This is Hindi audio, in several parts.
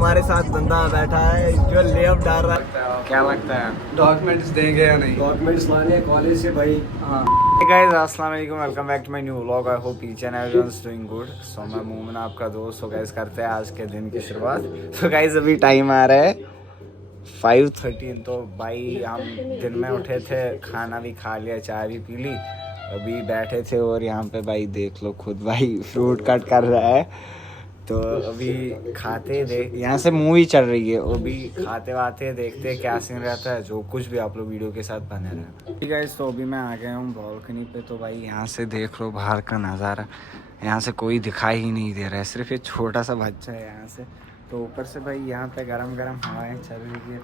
हमारे साथ बंदा बैठा है जो लेअप डाल रहा है। क्या लगता है डॉक्यूमेंट्स देंगे या नहीं? डॉक्यूमेंट्स लाने कॉलेज से भाई। हाँ। Hey guys, अस्सलाम वालेकुम, welcome back to my new vlog. I hope each and everyone is doing good. So मैं मोमिन आपका दोस्त। सो गाइस करते हैं आज के दिन की शुरुआत। सो गाइस अभी टाइम आ रहा है 5:13। तो भाई हम दिन में उठे थे, खाना भी खा लिया, चाय भी पी ली, अभी बैठे थे और यहाँ पे भाई देख लो खुद भाई फ्रूट कट कर रहा है। तो अभी खाते देख, यहाँ से मूवी चल रही है, वो भी खाते वाते देखते हैं क्या सीन रहता है। जो कुछ भी आप लोग वीडियो के साथ बने रहना। ठीक है, तो अभी मैं आ गया हूँ बालकनी पे। तो भाई यहाँ से देख लो बाहर का नज़ारा, यहाँ से कोई दिखाई ही नहीं दे रहा है, सिर्फ ये छोटा सा बच्चा है यहाँ से। तो ऊपर से भाई यहाँ पे गरम गरम हवाएं चल रही है।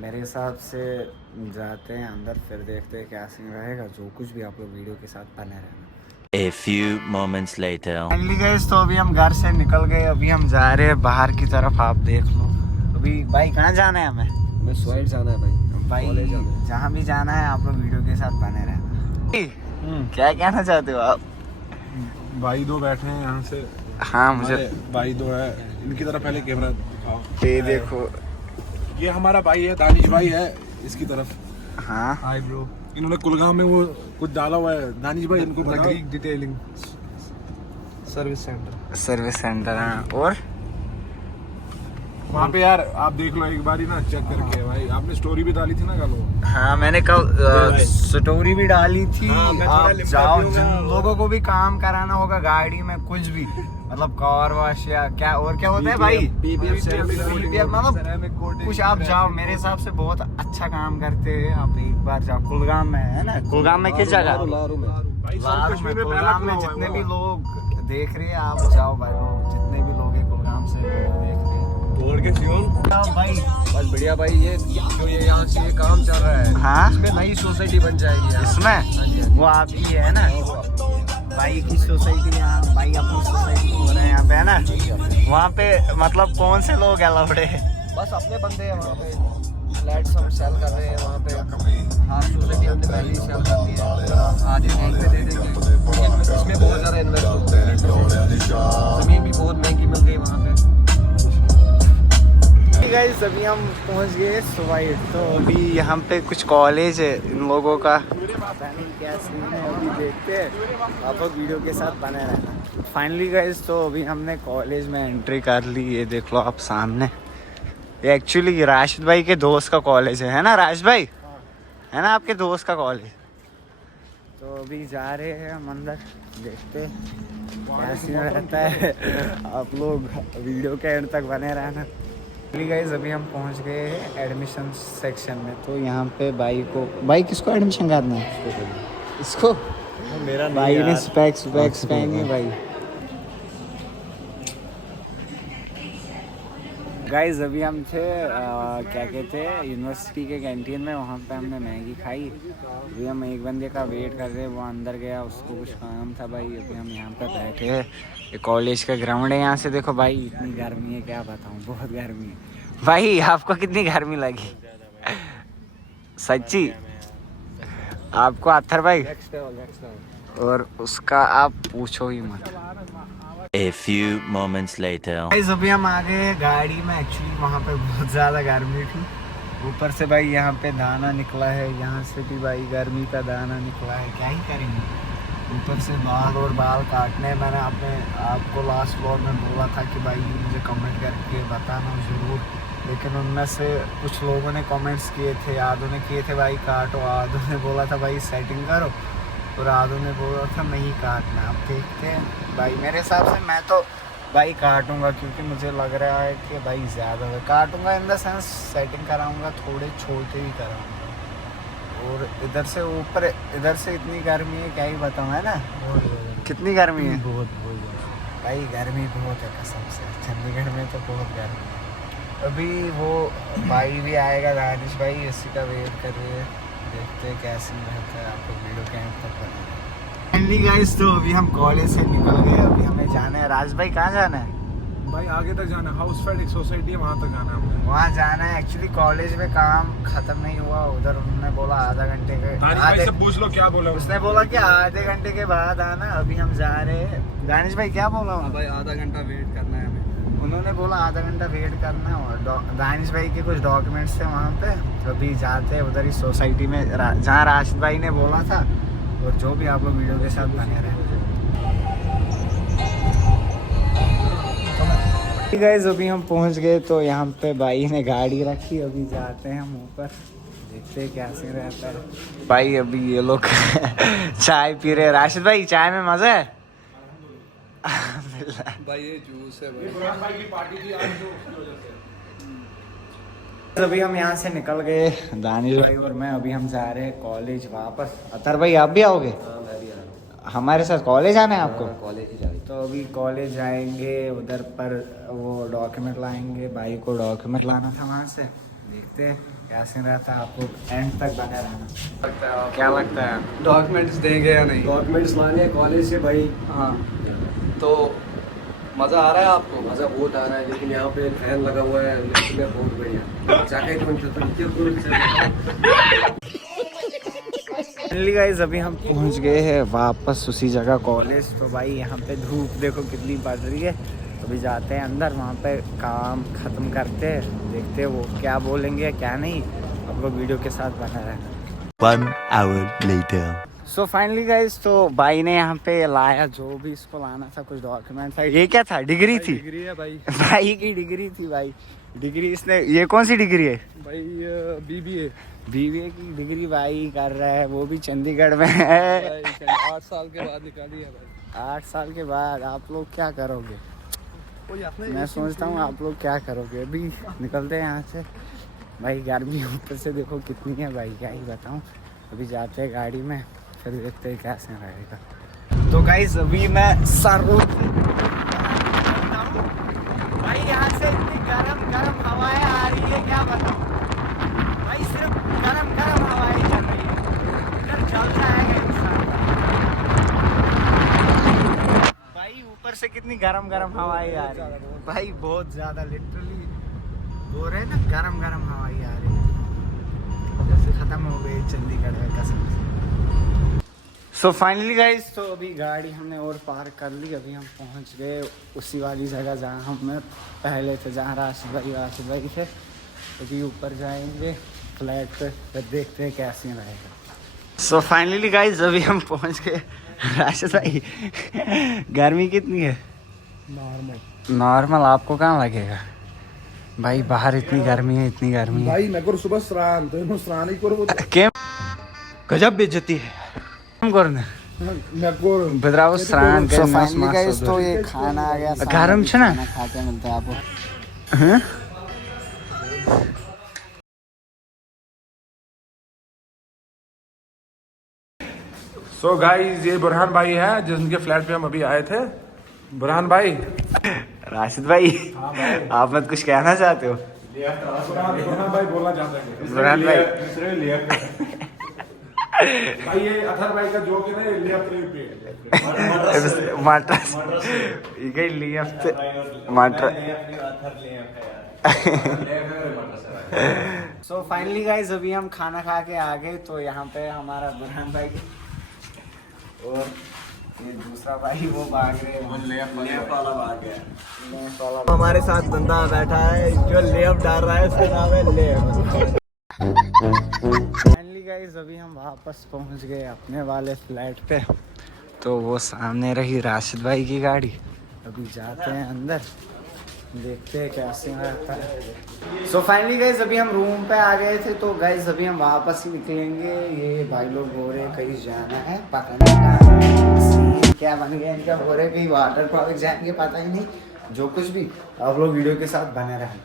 मेरे हिसाब से जाते हैं अंदर, फिर देखते हैं क्या सीन रहेगा। जो कुछ भी आप लोग वीडियो के साथ बने रहना। A few moments later. Finally guys, तो अभी हम घर से निकल गए, अभी हम जा रहे हैं बाहर की तरफ। आप देख लो अभी भाई कहाँ जाना है हमें? हमें स्वाइट जाना है भाई। भाई जहाँ भी जाना है आप लोग वीडियो के साथ बने रहना। क्या कहना चाहते हो आप? भाई दो बैठे हैं यहाँ से। हाँ मुझे भाई दो है, इनकी तरफ पहले कैमरा दिखाओ। ये देखो, ये हमारा भाई है, दानिश भाई है इसकी तरफ। हाँ हाय ब्रो। इन्होंने कुलगाम में वो कुछ डाला हुआ है। दानिश भाई इनको बताओ। Detailing service centre. हाँ, और वहाँ पे यार आप देख लो एक बारी ना, चेक करके। भाई आपने स्टोरी भी डाली थी ना कल वो। हाँ मैंने कल स्टोरी भी डाली थी। आप जाओ, जिन लोगों को भी काम कराना होगा गाड़ी में, कुछ भी मतलब कार वॉश या क्या और क्या होता है भाई, मतलब कुछ, आप जाओ। मेरे हिसाब से बहुत अच्छा काम करते हैं। आप एक बार जाओ, कुलगाम में है ना? कुलगाम में किस जगह? कुलगाम में जितने भी लोग देख रहे हैं आप जाओ भाई, लोग जितने भी लोग हैं कुलगाम से देख रहे हैं भाई। बस बढ़िया भाई। ये जो ये यहाँ से ये काम चल रहा है, हाँ इसमें नई सोसाइटी बन जाएगी यार। इसमें वो आप ही है ना भाई की सोसाइटी। यहाँ भाई अपनी सोसाइटी हो रहे हैं यहाँ पे, है ना? वहाँ पे मतलब कौन से लोग अलाउड है? बस अपने बंदे हैं वहाँ पे। फ्लैट्स हम सेल कर रहे हैं वहाँ पे। हाँ सोसाइटी हमने पहले ही सेल कर दी है, आधे महंगे पे दे देंगे। इसमें बहुत ज़्यादा इन्वेस्ट होता है, ज़मीन भी बहुत महंगी मिल गई वहाँ पे। गाइस अभी हम पहुँच गए स्वाइट। तो अभी यहाँ पे कुछ कॉलेज है इन लोगों का, पता नहीं क्या सीन है, अभी देखते हैं। आप लोग वीडियो के साथ बने रहना। फाइनली गाइस, तो अभी हमने कॉलेज में एंट्री कर ली। ये देख लो आप सामने, ये एक्चुअली राशिद भाई के दोस्त का कॉलेज है ना राशिद भाई? है ना आपके दोस्त का कॉलेज? तो अभी जा रहे हैं हम अंदर, देखते क्या सीन रहता है। आप लोग वीडियो के एंड तक बने रहना। गाइस अभी हम पहुंच गए हैं एडमिशन सेक्शन में। तो यहाँ पे भाई को, भाई किसको एडमिशन करना है? इसको मेरा भाई ने स्पेक्स पहने भाई। गाइस अभी हम थे क्या कहते हैं यूनिवर्सिटी के कैंटीन में, वहाँ पे हमने मैगी खाई। अभी हम एक बंदे का वेट कर रहे हैं, वो अंदर गया, उसको कुछ काम था भाई। अभी हम यहाँ पे बैठे हैं, ये कॉलेज का ग्राउंड है। यहाँ से देखो भाई इतनी गर्मी है, क्या बताऊँ, बहुत गर्मी है भाई। आपको कितनी गर्मी लगी सच्ची? आपको अत्थर भाई? और उसका आप पूछो ही मत। A few moments later. Guys अभी हम आ गए गाड़ी में। एक्चुअली वहाँ पे बहुत ज़्यादा गर्मी थी, ऊपर से भाई यहाँ पे दाना निकला है, यहाँ से भी भाई गर्मी का दाना निकला है, क्या ही करेंगे। ऊपर से बाल और बाल काटने। मैंने आपको लास्ट व्लॉग में बोला था कि भाई मुझे कमेंट करके बताना ज़रूर, लेकिन उनमें से कुछ लोगों ने कमेंट्स किए थे, आधों ने किए थे भाई काटो, आधों ने बोला था भाई सेटिंग करो, और आधों ने बोला था नहीं काटना। अब देखते हैं भाई, मेरे हिसाब से मैं तो भाई काटूंगा, क्योंकि मुझे लग रहा है कि भाई ज़्यादा काटूंगा इन द सेंस सेटिंग कराऊंगा, थोड़े छोटे ही कराऊंगा। और इधर से ऊपर, इधर से इतनी गर्मी है क्या ही बताऊँ, है ना? कितनी गर्मी है? बहुत भाई गर्मी बहुत है कसम से। चंडीगढ़ में तो बहुत गर्मी है। अभी वो भाई भी आएगा, दानिश भाई, इसी का वेट कर रहे हैं, देखते हैं कैसे रहता है। आपको वीडियो के एंड तक बना। फाइनली गाइस, तो अभी हम कॉलेज से निकल गए, अभी हमें जाना है। राज भाई कहाँ जाना है? भाई आगे तक जाना है, हाउस फेड एक सोसाइटी है, वहाँ तक जाना है हमें। वहाँ जाना है। एक्चुअली कॉलेज में काम खत्म नहीं हुआ, उधर उन्होंने बोला आधा घंटे के, दानिश भाई से पूछ लो क्या बोला उसने बोला कि आधे घंटे के बाद आना। अभी हम जा रहे हैं। दानिश भाई क्या बोला? भाई आधा घंटा वेट करना है हमें। उन्होंने बोला आधा घंटा वेट करना और दानिश भाई के कुछ डॉक्यूमेंट्स थे वहाँ पे, तो अभी जाते हैं उधर ही सोसाइटी में जहाँ राशिद भाई ने बोला था। और जो भी आप लोग वीडियो के साथ बने रहे। गाइस अभी हम पहुँच गए, तो यहाँ पे भाई ने गाड़ी रखी, अभी जाते हैं हम ऊपर, देखते हैं क्या सीन रहता है। भाई अभी ये लोग चाय पी रहे। राशिद भाई चाय में मजा है? भाई ये जूस है भाई। भाई की पार्टी थी आज तो उसकी वजह से। अभी हम यहाँ से निकल गए, दानिश भाई और मैं। अभी हम जा रहे हैं कॉलेज वापस। अतर भाई आप भी आओगे? हाँ मैं भी आ रहा हूँ। हमारे साथ कॉलेज आना है आपको? कॉलेज ही जा रही। तो अभी कॉलेज जाएंगे, उधर पर वो डॉक्यूमेंट लाएंगे। भाई को डॉक्यूमेंट लाना था वहाँ से, देखते हैं क्या सीन रहता है। आपको एंड तक बने रहना। क्या लगता है डॉक्यूमेंट्स देंगे या नहीं? डॉक्यूमेंट्स लाने कॉलेज से भाई। हाँ तो मज़ा आ रहा है आपको? मज़ा बहुत आ रहा है, लेकिन यहाँ पे फैन लगा हुआ है, लिफ्ट में बहुत बढ़िया जैकेट फाइनली गाइस अभी हम पहुंच गए हैं वापस उसी जगह कॉलेज। तो भाई यहाँ पे धूप देखो कितनी पड़ रही है। अभी जाते हैं अंदर, वहाँ पे काम ख़त्म करते हैं, देखते हैं वो क्या बोलेंगे क्या नहीं। आप लोग वीडियो के साथ बना रहना। 1 hour later. So finally guys तो भाई ने यहाँ पे लाया जो भी इसको लाना था, कुछ डॉक्यूमेंट था। ये क्या था? डिग्री थी? डिग्री है भाई। भाई की डिग्री थी भाई। डिग्री इसने, ये कौन सी डिग्री है? भाई BBA की डिग्री भाई कर रहा है, वो भी चंडीगढ़ में है। 8 साल के बाद निकाली है भाई। 8 साल के बाद आप लोग क्या करोगे? मैं सोचता हूँ आप लोग क्या करोगे। अभी निकलते हैं यहाँ से भाई। गर्मी ऊपर से देखो कितनी है भाई, क्या ही बताऊँ। अभी जाते हैं गाड़ी में, फिर देखते हैं क्या सीन रहेगा। तो गाइस अभी मैं सर भाई, यहाँ से इतनी गरम हवाएं आ रही है, क्या बताऊँ भाई। सिर्फ गरम हवाएं चल रही है, इधर जल जाएगा इंसान भाई। ऊपर से कितनी गरम हवाएं आ रही है भाई, बहुत ज़्यादा। लिटरली हो रहे ना गरम हवाएं आ रही है, जैसे ख़त्म हो गई चंडीगढ़ में कसम से। सो फाइनली गाइस तो अभी गाड़ी हमने और पार्क कर ली। अभी हम पहुंच गए उसी वाली जगह जहां हम पहले थे, जहां राशिद भाई थे। अभी ऊपर जाएंगे फ्लैट पे, फिर देखते हैं क्या सीन रहेगा। सो फाइनली गाइस अभी हम पहुंच गए। राशिद भाई गर्मी कितनी है? नॉर्मल आपको कहाँ लगेगा भाई? बाहर इतनी गर्मी है, इतनी गर्मी है भाई। मैं को सुबह स्नान तो स्नान ही करो। क्या गजब बेइज्जती है हम करने। मैं को बदराव स्नान के फाइनली गाइस तो ये खाना आ गया। गरम छ ना खाते मिलता है आपको। हैं सो गाइस ये बुरहान भाई है जिनके फ्लैट पे हम अभी आए थे। बुरहान भाई। राशिद भाई आप मत कुछ कहना चाहते हो? बुरहान भाई बोलना चाहते हैं। बुरहान भाई भाई ये अथर भाई का जोक है ना, लेफ्ट पे मटर ये गई लेफ्ट मटर। सो फाइनली गाइस अभी हम खाना खा के आ गए। तो यहाँ पे हमारा बुरहान भाई और ये दूसरा भाई वो भाग रहे हैं। हमारे साथ बंदा बैठा है जो लेफ्ट डाल रहा है, उसका नाम है लेफ्ट। फाइनली गाइस अभी हम वापस पहुंच गए अपने वाले फ्लैट पे। तो वो सामने रही राशिद भाई की गाड़ी। अभी जाते हैं अंदर, देखते हैं कैसे रहता है। सो फाइनली गाइस अभी हम रूम पे आ गए थे। तो गाइस अभी हम वापस ही निकलेंगे। ये भाई लोग बोल रहे कहीं जाना है, पता नहीं कहाँ क्या बन गया इनका। बोल रहे कहीं वाटर पार्क जाएंगे, पता ही नहीं। जो कुछ भी आप लोग वीडियो के साथ बने रहें।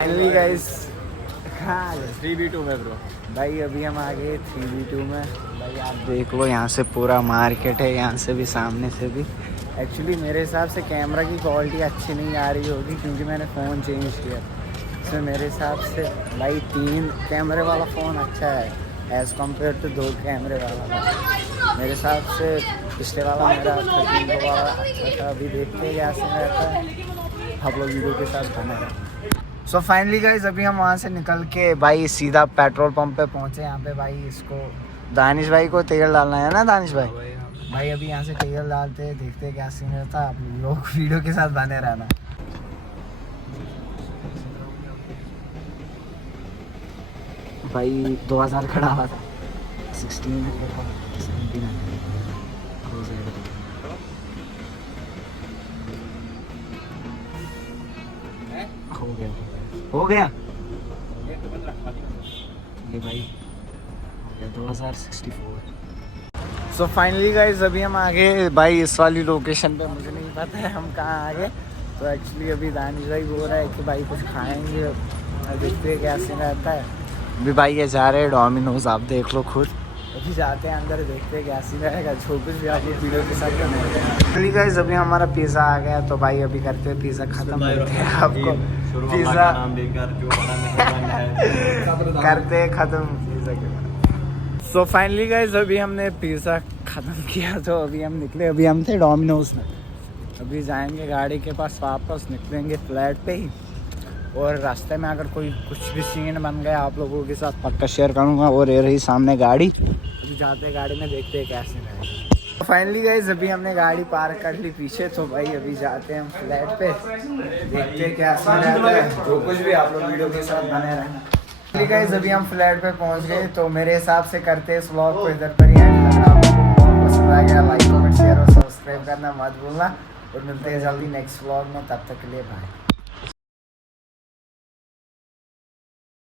फाइनली गाइस हाँ 3v2 में ब्रो। भाई अभी हम आ गए 3v2 में। भाई आप देख लो यहाँ से पूरा मार्केट है, यहाँ से भी सामने से भी। एक्चुअली मेरे हिसाब से कैमरा की क्वालिटी अच्छी नहीं आ रही होगी क्योंकि मैंने फ़ोन चेंज किया। इसमें मेरे हिसाब से भाई 3 कैमरे वाला फ़ोन अच्छा है एज़ कम्पेयर टू 2 कैमरे वाला। मेरे हिसाब से पिछले वाला मेरा 13 वाला अच्छा था। अभी देखते हैं क्या सीन रहता है, आप लोग वीडियो के साथ बने रहें। सो फाइनली गाइस अभी हम वहाँ से निकल के भाई सीधा पेट्रोल पंप पे पहुँचे। यहाँ पे भाई इसको दानिश भाई को तेल डालना है ना दानिश भाई? भाई अभी यहाँ से टेल डालते हैं, देखते हैं क्या सीन रहता है। आप लोग वीडियो के साथ बने रहना। भाई 2000 खड़ा हुआ था, 16 हो गया ये भाई, हो गया 2064। सो फाइनली गाइस अभी हम आ गए भाई इस वाली लोकेशन पे। मुझे नहीं पता है हम कहाँ आ गए। तो एक्चुअली अभी दानिश भाई बोल रहा है कि भाई कुछ खाएंगे, देखते हैं क्या सीन रहता है। अभी भाई ये जा रहे हैं डोमिनोज, आप देख लो खुद। अभी जाते हैं अंदर, देखते हैं क्या सीन रहेगा। जो कुछ भी आप लोग वीडियो के साथ करेंगे। गाइस अभी हमारा पिज़्ज़ा आ गया, तो भाई अभी करते हैं पिज़्ज़ा ख़त्म करते हैं आपको पिज़्ज़ा करते हैं ख़त्म पिज़्ज़ा के। सो फाइनली गाइस अभी हमने पिज़्ज़ा ख़त्म किया, तो अभी हम निकले। अभी हम थे डोमिनोज में, अभी जाएंगे गाड़ी के पास, वापस निकलेंगे फ्लैट पे ही। और रास्ते में अगर कोई कुछ भी सीन बन गया आप लोगों के साथ पक्का शेयर करूँगा। और ये रही सामने गाड़ी, अभी जाते हैं गाड़ी में, देखते हैं कैसे रहेगा। फाइनली गाइस अभी हमने गाड़ी पार्क कर ली पीछे, तो भाई अभी जाते हैं हम फ्लैट पे, देखते हैं क्या सीन रहता है। जो कुछ भी आप लोग वीडियो के साथ बने रहना। गाइस अभी हम फ्लैट पे पहुंच गए, तो मेरे हिसाब से करते हैं इस व्लॉग को इधर पर ही एंड। अगर आपको व्लॉग पसंद आ गया लाइक कमेंट शेयर और सब्सक्राइब करना मत भूलना। और मिलते हैं जल्दी नेक्स्ट व्लॉग में, तब तक के लिए बाय।